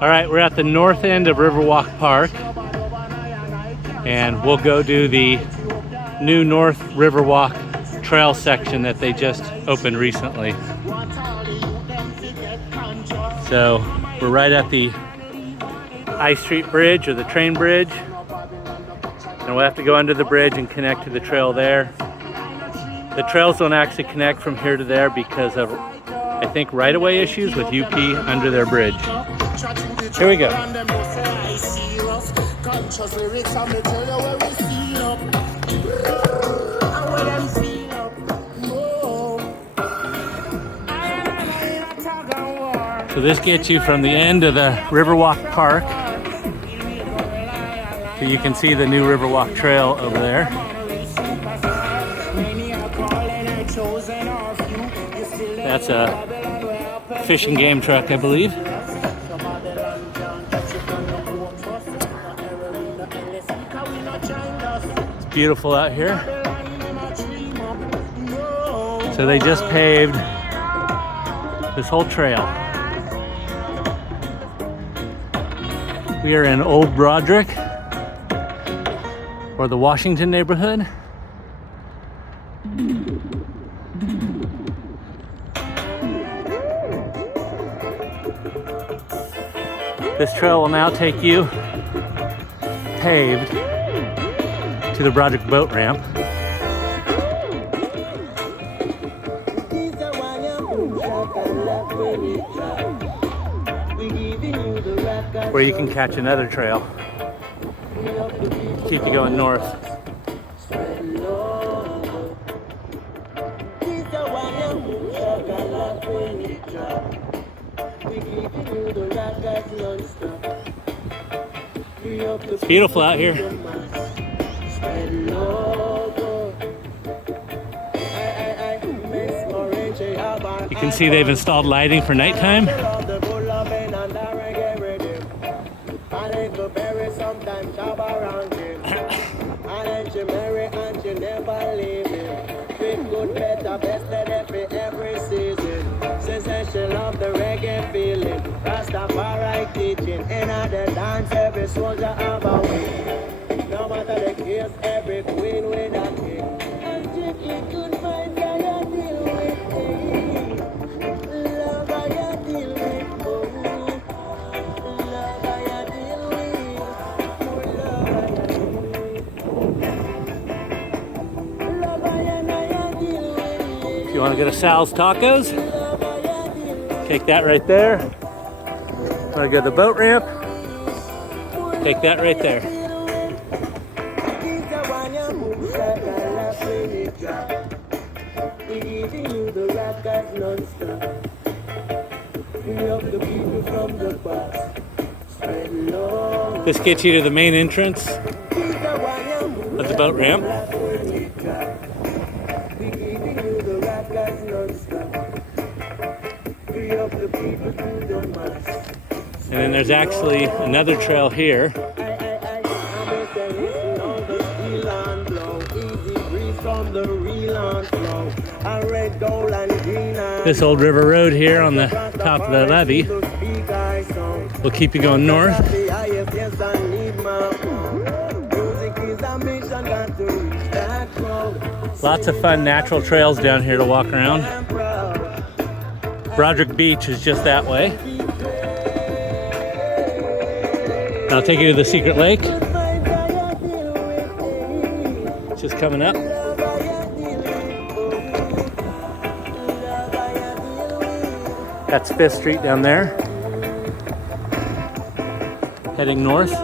All right, we're at the north end of Riverwalk Park, and we'll go do the new North Riverwalk trail section that they just opened recently. So we're right at the High Street Bridge, or the train bridge, and we'll have to go under the bridge and connect to the trail there. The trails don't actually connect from here to there because of, I think, right-of-way issues with UP under their bridge. Here we go. So this gets you from the end of the Riverwalk Park, so you can see the new Riverwalk Trail over there. That's a fish and game truck, I believe. It's beautiful out here. So they just paved this whole trail. We are in Old Broderick, or the Washington neighborhood. This trail will now take you paved to the Broderick boat ramp. Where you can catch another trail. Keep you going north. It's beautiful out here. You can see they've installed lighting for nighttime. She love the reggae feeling, Rastafari teaching, and at the dance every soldier have a win. No matter the case, every queen with a king. And strictly good vibes I deal with, love I deal with, love I deal with, love I deal with. If you want to go to Sal's Tacos, take that right there. Want to go to the boat ramp? Take that right there. This gets you to the main entrance of the boat ramp. And then there's actually another trail here. This old river road here on the top of the levee will keep you going north. Lots of fun natural trails down here to walk around. Broderick Beach is just that way. I'll take you to the secret lake. It's just coming up. That's 5th Street down there. Heading north.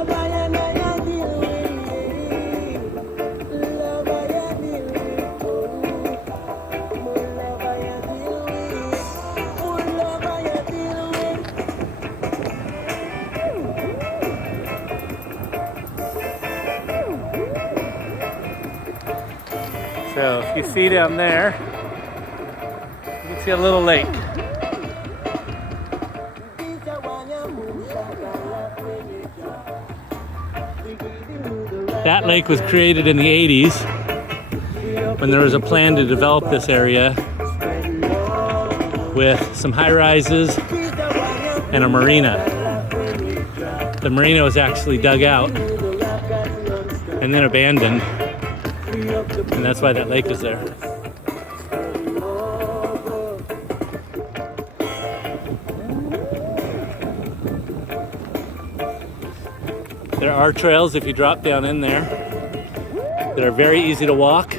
So if you see down there, you can see a little lake. That lake was created in the 80s when there was a plan to develop this area with some high rises and a marina. The marina was actually dug out and then abandoned, and that's why that lake is there. There are trails if you drop down in there that are very easy to walk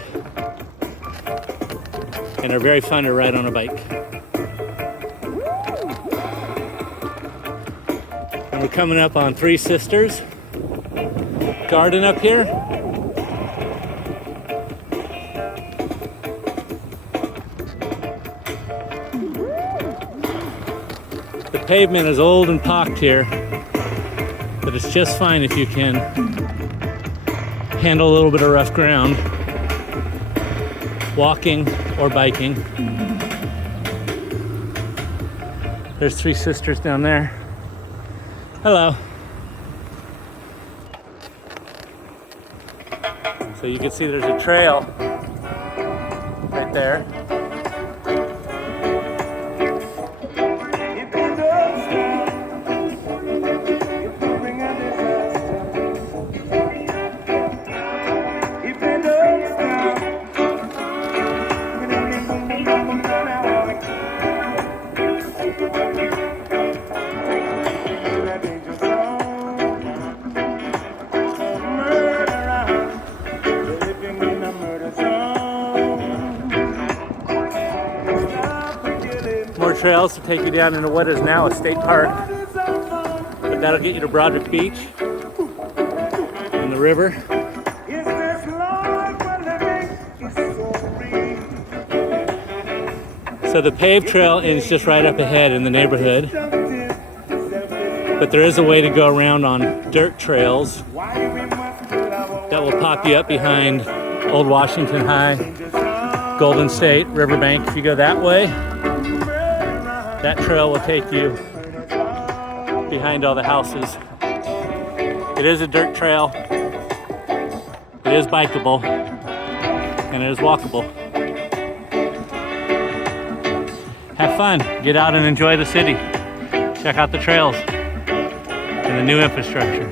and are very fun to ride on a bike. And we're coming up on Three Sisters Garden up here. The pavement is old and pocked here, but it's just fine if you can handle a little bit of rough ground, walking or biking. There's Three Sisters down there. Hello. So you can see there's a trail right there. More trails to take you down into what is now a state park, but that'll get you to Broderick Beach and the river. So the paved trail is just right up ahead in the neighborhood, but there is a way to go around on dirt trails that will pop you up behind Old Washington High, Golden State, Riverbank. If you go that way, that trail will take you behind all the houses. It is a dirt trail, it is bikeable, and it is walkable. Have fun, get out and enjoy the city. Check out the trails and the new infrastructure.